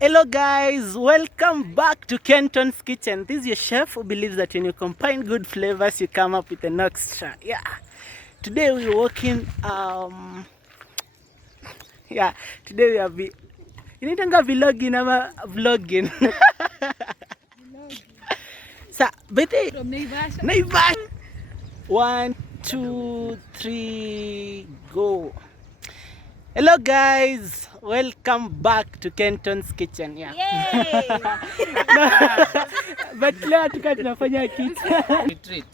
Hello guys, welcome back to Kenton's Kitchen. This is your chef who believes that when you combine good flavors, you come up with an extra. Yeah. Today we're working today we are inaitanga vlogging ama vlogging. Sa, bete. From Naivasha. Naivasha. 1, 2, 3, go. Hello guys, welcome back to Kenton's Kitchen. Yeah. Yay! But leo tunafanya kitu. Retreat.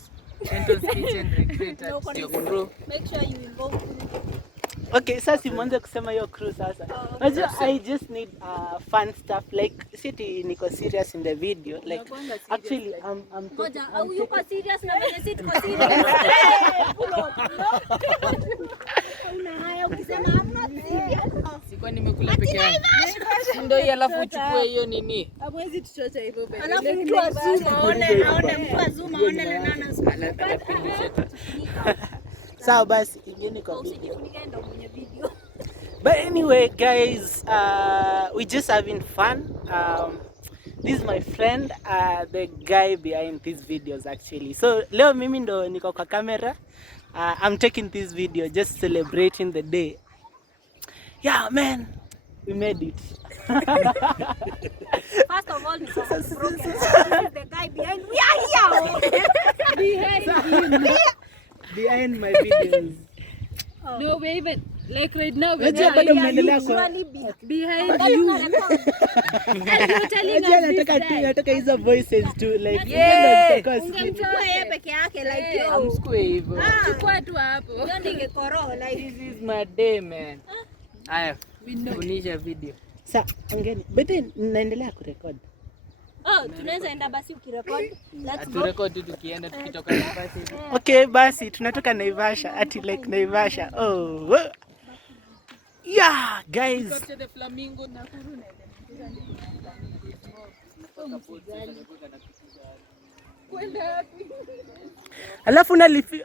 Kenton's Kitchen retreat at your crew. Make sure you involve crew. Okay, sasa mwanze kusema hiyo crew sasa. Unajua I just need fun stuff like city niko serious in the video like actually I'm Moja, au yuko serious na mimi si tuko serious. Una haya ukisema I'm not serious. Sikuwa nimekula peke yangu. Ndio hii alafu uchukue hiyo nini? Hamwezi tuchocha hivyo bebe. Alafu mtu azuma aone mtu azuma aone na nana. sawa basi ingine kwa video. But anyway guys, we just having fun. This is my friend, the guy behind these videos actually. So leo mimi ndo niko kwa camera. I'm taking this video just celebrating the day. Yeah man, we made it. First of all, this is the guy behind. We are here. Behind my videos. Oh. No, we even like right now. Unajua bado mnaendelea kwa Behind you. nataka hizo voices too like Ungemchukua yeye peke yake like yo. Amsikue hivyo. Chukua tu hapo. Ndio ningekoroa like This is my day man. Aya, funisha video. Sasa ongeni. Bete naendelea kurekodi. oh, tunaweza enda basi ukirekodi. Let's go. Turekodi tukienda tukitoka Naivasha hivi. Okay, basi tunatoka Naivasha ati like Naivasha. Oh. Yeah, guys. Got the flamingo na kuru na Alafu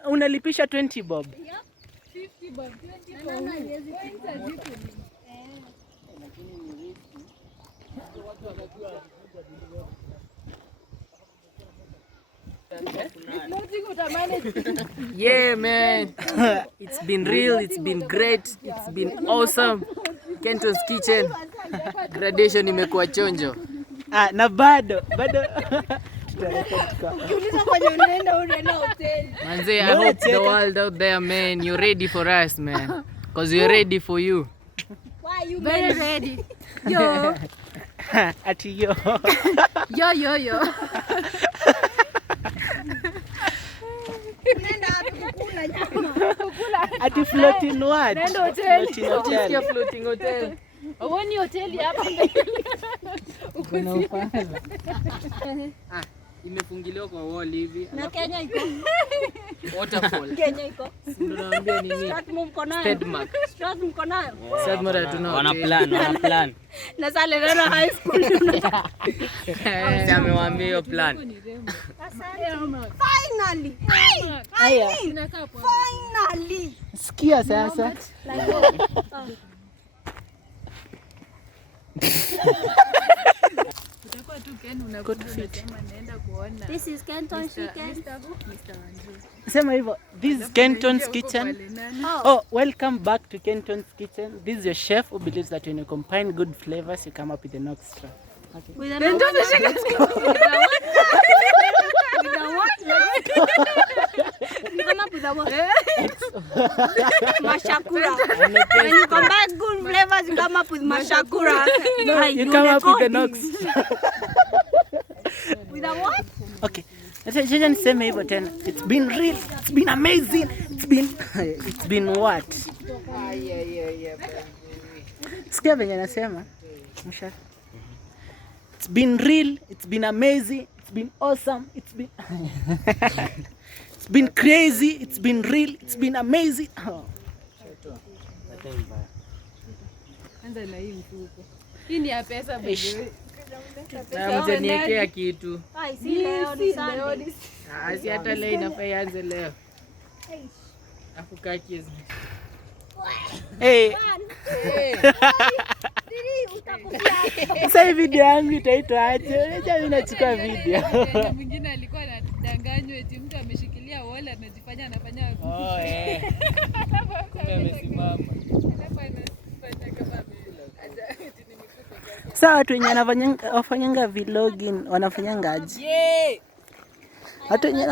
unalipisha 20 bob. 50 bob, 20 bob. Yeah man. It's been real, it's been great, it's been awesome. Kenton's Kitchen. Graduation imekuwa chonjo. Na bado Ukiuliza kwenye unaenda hoteli. Manze, I hope the world out there man, you're ready for us man. Cause we're ready for you. Why you Very ready. Yo. ati yo. Yo. unaenda hapo kukula nyama? Ati floating what? Nenda hotel. Ukisikia floating hotel. Uone hoteli hapa. Kuna upala. Imefungiliwa kwa wall hivi. Na Kenya iko. Waterfall. Kenya iko. Ndio naambia nini? Strat mko nayo. Stedmark. Strat mko nayo. Stedmark tunao. Wana plan. Na sale na high school. Sasa amewaambia hiyo plan. Finally. Aya, Finally. sikia sasa. Utakuwa tu Ken unakuja unasema naenda kuona. This is Kenton chicken. Sema hivyo. This is Kenton's Kitchen. Oh, welcome back to Kenton's Kitchen. This is your chef who believes that when you combine good flavors, you come up with an extra. Okay. With a what? You come up with a what? Mashakura. When you combine good flavors, you come up with mashakura. No, you come up with an extra. With a what? Okay. Acha niseme hivyo tena. It's been real. It's been amazing. It's been what? Sikia venye nasema. Msha. It's been real. It's been amazing. It's been awesome. It's been crazy. It's been real. It's been amazing. Oh. Anza na hii mfuko. Hii ni ya pesa bwana. Na mtaniwekea kitu. Ai, si leo ni Sunday. Asi hata leo inafaa ianze leo. Afu kaki Hey. Sasa hii video yangu itaitwa aje? Unajua mimi nachukua video. Mwingine alikuwa anadanganywa eti mtu ameshikilia wala anajifanya anafanya. Oh kumbe amesimama. Sasa watu wenye wafanyanga vlogging wanafanyanga aje? Watu wenye